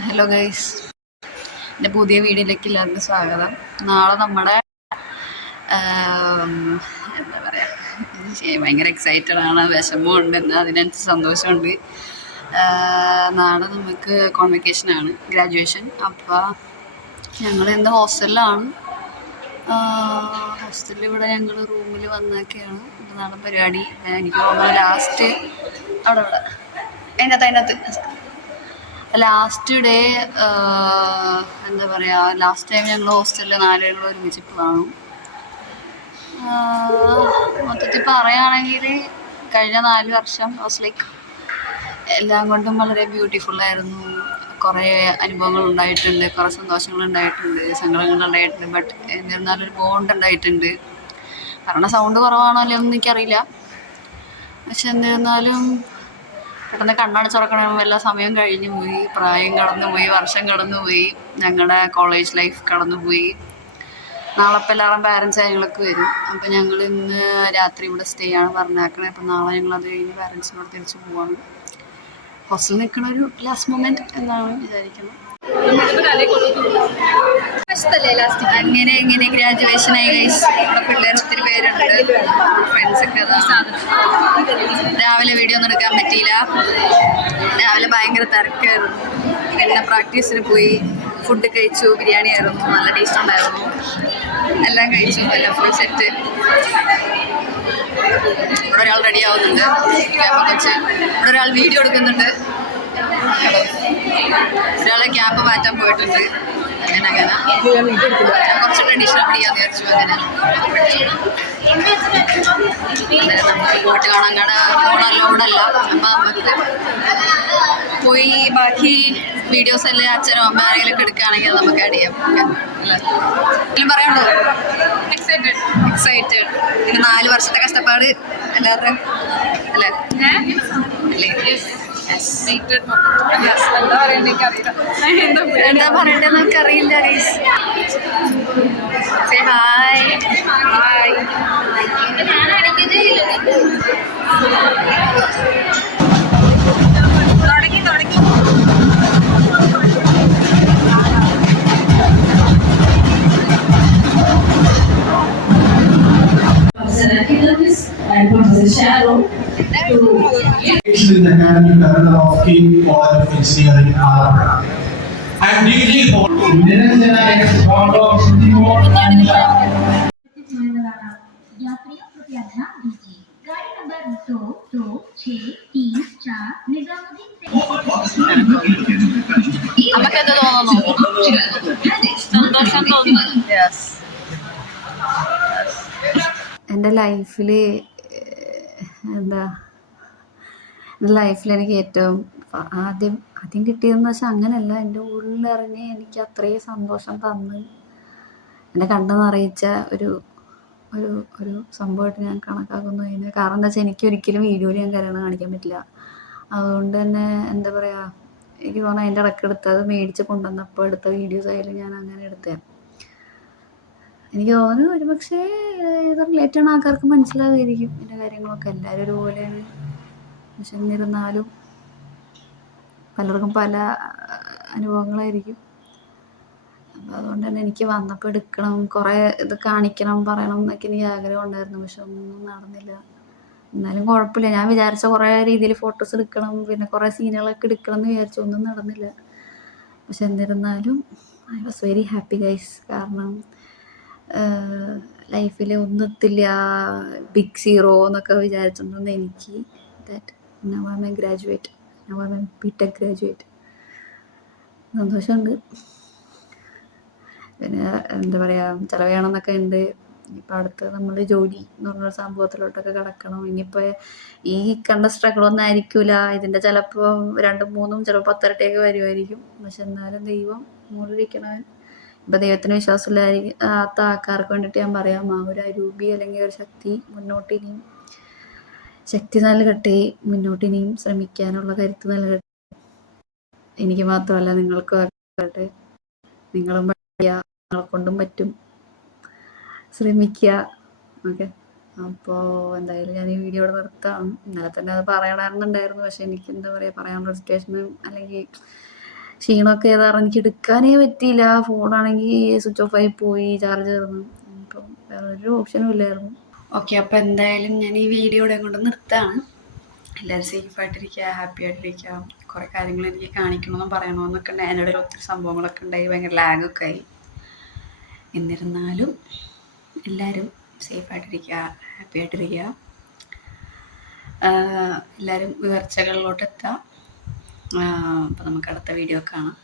Hello guys, എൻ്റെ പുതിയ വീഡിയോയിലേക്ക് എല്ലാവർക്കും സ്വാഗതം. നാളെ നമ്മുടെ എന്താ പറയുക, ഭയങ്കര എക്സൈറ്റഡ് ആണ്, വിഷമമുണ്ട്, എന്നാൽ അതിനനുസരിച്ച് സന്തോഷമുണ്ട്. നാളെ നമുക്ക് കോൺവെക്കേഷനാണ്, ഗ്രാജുവേഷൻ. അപ്പോൾ ഞങ്ങൾ ഇന്ന് ഹോസ്റ്റലിലാണ്. ഹോസ്റ്റലിൽ ഇവിടെ ഞങ്ങൾ റൂമിൽ വന്നൊക്കെയാണ്. നാളെ പരിപാടി. എനിക്ക് തോന്നുന്നു ലാസ്റ്റ് അവിടെ അതിനകത്ത് ലാസ്റ്റ് ഡേ എന്താ പറയുക, ലാസ്റ്റ് ടൈം ഞങ്ങൾ ഹോസ്റ്റലിൽ 4 പേരും ഒരുമിച്ചിട്ടുള്ളതാണ്. മൊത്തത്തിൽ പറയുകയാണെങ്കിൽ കഴിഞ്ഞ 4 വർഷം ലൈക്ക് എല്ലാം കൊണ്ടും വളരെ ബ്യൂട്ടിഫുള്ളായിരുന്നു. കുറേ അനുഭവങ്ങൾ ഉണ്ടായിട്ടുണ്ട്, കുറേ സന്തോഷങ്ങൾ ഉണ്ടായിട്ടുണ്ട്, സങ്കടങ്ങൾ ഉണ്ടായിട്ടുണ്ട്. ബട്ട് എന്നിരുന്നാലും ഒരു ബോണ്ട് ഉണ്ടായിട്ടുണ്ട്. കാരണം സൗണ്ട് കുറവാണോ അല്ലയോ എന്ന് എനിക്കറിയില്ല. പക്ഷെ എന്നിരുന്നാലും പെട്ടെന്ന് കണ്ണടച്ച് തുറക്കണം, എല്ലാ സമയം കഴിഞ്ഞു പോയി, പ്രായം കടന്നുപോയി, വർഷം കടന്നുപോയി, ഞങ്ങളുടെ കോളേജ് ലൈഫ് കടന്നുപോയി. നാളെ ഇപ്പോൾ എല്ലാവരും പാരൻസ് കാര്യങ്ങളൊക്കെ വരും. അപ്പോൾ ഞങ്ങൾ ഇന്ന് രാത്രി ഇവിടെ സ്റ്റേ ആണ് പറഞ്ഞേക്കണേ. അപ്പോൾ നാളെ ഞങ്ങളത് കഴിഞ്ഞ് പാരൻസിനോട് തിരിച്ച് പോവാണ്. ഹോസ്റ്റലിൽ നിൽക്കണ ഒരു ലാസ്റ്റ് മൊമെൻറ്റ് എന്നാണ് വിചാരിക്കുന്നത്. അങ്ങനെ ഗ്രാജുവേഷൻ ആയി ഗൈസ്. നമ്മുടെ പിള്ളേർ ഒത്തിരി പേരുണ്ട്, ഫ്രണ്ട്സൊക്കെ. രാവിലെ വീഡിയോ ഒന്നും എടുക്കാൻ പറ്റിയില്ല, രാവിലെ ഭയങ്കര തിരക്കായിരുന്നു. പിന്നെ പ്രാക്ടീസിന് പോയി, ഫുഡ് കഴിച്ചു, ബിരിയാണി ആയിരുന്നു, നല്ല ടേസ്റ്റ് ഉണ്ടായിരുന്നു, എല്ലാം കഴിച്ചു, എല്ലാം ഫുൾ സെറ്റ്. ഇവിടെ ഒരാൾ റെഡി ആവുന്നുണ്ട്, ക്യാപ്പൊക്കെ വെച്ച്. ഇവിടെ ഒരാൾ വീഡിയോ എടുക്കുന്നുണ്ട്, ഒരാളെ ക്യാപ്പ് മാറ്റാൻ പോയിട്ടുണ്ട്. അങ്ങനെ കുറച്ച് ട്രഡീഷണൽ പിടിക്കാന്ന് വിചാരിച്ചു. അങ്ങനെ നമ്മൾ പോയിട്ട് കാണാൻ ഫോണല്ലോടല്ല. അപ്പം നമുക്ക് പോയി ബാക്കി വീഡിയോസ് എല്ലാം അച്ഛനോ അമ്മ ആരെങ്കിലും എടുക്കുകയാണെങ്കിൽ നമുക്ക് ആഡ് ചെയ്യാം. എല്ലാം പറയാനുണ്ടോ? എക്സൈറ്റഡ്. പിന്നെ 4 വർഷത്തെ കഷ്ടപ്പാട് എല്ലാവരുടെയും അല്ലേ? എന്താ പറയണ്ടെന്ന് നമുക്ക് അറിയില്ല. Hi hi. തുടങ്ങി in the Academy Career of King College of Engineering, Alabama. And degree holder. यात्रियों कृपया ध्यान दीजिए, गाड़ी नंबर 222634 निजामुद्दीन നമുക്കെന്ത് തോന്നുന്നു? സന്തോഷം തോന്നുന്നു. എൻ്റെ ലൈഫിൽ എനിക്ക് ഏറ്റവും ആദ്യം കിട്ടിയതെന്ന് വെച്ചാൽ അങ്ങനെയല്ല, എൻ്റെ ഉള്ളിലിറങ്ങി എനിക്ക് അത്രയും സന്തോഷം തന്ന് എന്നെ കണ്ടെന്ന് അറിയിച്ച ഒരു ഒരു ഒരു സംഭവമായിട്ട് ഞാൻ കണക്കാക്കുന്നു അതിന്. കാരണം എന്താ വെച്ചാൽ എനിക്കൊരിക്കലും വീഡിയോയിൽ ഞാൻ കരയണം കാണിക്കാൻ പറ്റില്ല. അതുകൊണ്ട് തന്നെ എന്താ പറയുക, എനിക്ക് തോന്നുന്നു അതിൻ്റെ ഇടയ്ക്ക് എടുത്തത് മേടിച്ച് കൊണ്ടുവന്നപ്പോൾ എടുത്ത വീഡിയോസ് ആയാലും ഞാൻ അങ്ങനെ എടുത്തതാണ്. എനിക്ക് തോന്നുന്നു ഒരു പക്ഷേ ഇത് റിലേറ്റ് ചെയ്യുന്ന ആൾക്കാർക്ക് മനസ്സിലാകുമായിരിക്കും എൻ്റെ കാര്യങ്ങളൊക്കെ. എല്ലാവരും ഒരുപോലെയാണ്. പക്ഷെ എന്നിരുന്നാലും പലർക്കും പല അനുഭവങ്ങളായിരിക്കും. അപ്പോൾ അതുകൊണ്ട് തന്നെ എനിക്ക് വന്നപ്പോൾ എടുക്കണം, കുറേ ഇത് കാണിക്കണം, പറയണം എന്നൊക്കെ എനിക്ക് ആഗ്രഹം ഉണ്ടായിരുന്നു. പക്ഷെ ഒന്നും നടന്നില്ല. എന്നാലും കുഴപ്പമില്ല, ഞാൻ വിചാരിച്ച കുറേ രീതിയിൽ ഫോട്ടോസ് എടുക്കണം, പിന്നെ കുറേ സീനുകളൊക്കെ എടുക്കണം എന്ന് വിചാരിച്ചു. ഒന്നും നടന്നില്ല. പക്ഷെ എന്നിരുന്നാലും I was very happy guys. കാരണം ലൈഫിൽ ഒന്നെത്തില്ല, ബിഗ് സീറോ എന്നൊക്കെ വിചാരിച്ചിട്ടുണ്ടെന്ന് എനിക്ക്. That now I'm a graduate, now I'm a BTech graduate. സന്തോഷമുണ്ട്. പിന്നെ എന്താ പറയുക, ചിലവ് ചെയ്യണമെന്നൊക്കെ ഉണ്ട്. ഇനിയിപ്പോൾ അടുത്ത് നമ്മൾ ജോലി എന്ന് പറഞ്ഞൊരു സംഭവത്തിലോട്ടൊക്കെ കിടക്കണം. ഇനിയിപ്പോൾ ഈ കണ്ട സ്ട്രഗിളൊന്നും ആയിരിക്കില്ല ഇതിൻ്റെ, ചിലപ്പോൾ 2, 3, ചിലപ്പോൾ 10 ഇരട്ടിയൊക്കെ വരുമായിരിക്കും. പക്ഷെ എന്നാലും ദൈവം മുകളിലിരിക്കണവൻ. ഇപ്പം ദൈവത്തിന് വിശ്വാസമില്ലാത്ത ആൾക്കാർക്ക് വേണ്ടിയിട്ട് ഞാൻ പറയാം, ആ ഒരു അരൂപി അല്ലെങ്കിൽ ഒരു ശക്തി മുന്നോട്ടിനിയും ശക്തി നൽകട്ടെ, മുന്നോട്ടിനിയും ശ്രമിക്കാനുള്ള കരുത്ത് നൽകട്ടെ. എനിക്ക് മാത്രമല്ല നിങ്ങൾക്കും ആകട്ടെ. നിങ്ങളും പഠിക്കുക, നിങ്ങളെ കൊണ്ടും പറ്റും, ശ്രമിക്കുക. ഓക്കെ, അപ്പോൾ എന്തായാലും ഞാൻ ഈ വീഡിയോ ഇവിടെ നിർത്താം. ഇന്നലെ തന്നെ അത് പറയണമെന്നുണ്ടായിരുന്നു. പക്ഷെ എനിക്ക് എന്താ പറയുക, പറയാനുള്ള സിറ്റുവേഷനും അല്ലെങ്കിൽ ക്ഷീണമൊക്കെ ഏതാറ് എനിക്ക് എടുക്കാനേ പറ്റിയില്ല. ഫോണാണെങ്കിൽ സ്വിച്ച് ഓഫ് ആയി പോയി, ചാർജ് തീർന്നു. ഇപ്പം വേറൊരു ഓപ്ഷനും ഇല്ലായിരുന്നു. ഓക്കെ, അപ്പോൾ എന്തായാലും ഞാൻ ഈ വീഡിയോ ഇവിടെ കൊണ്ട് നിർത്താണ്. എല്ലാവരും സേഫായിട്ടിരിക്കുക, ഹാപ്പി ആയിട്ടിരിക്കുക. കുറേ കാര്യങ്ങൾ എനിക്ക് കാണിക്കണമെന്നും പറയണമെന്നൊക്കെ ഉണ്ടായി. അതിനിടയിൽ ഒത്തിരി സംഭവങ്ങളൊക്കെ ഉണ്ടായി, ഭയങ്കര ലാഗൊക്കെ ആയി. എന്നിരുന്നാലും എല്ലാവരും സേഫായിട്ടിരിക്കുക, ഹാപ്പി ആയിട്ടിരിക്കുക. എല്ലാവരും ഉയർച്ചകളിലോട്ട് എത്തുക. അപ്പോൾ നമുക്ക് അടുത്ത വീഡിയോ കാണാം.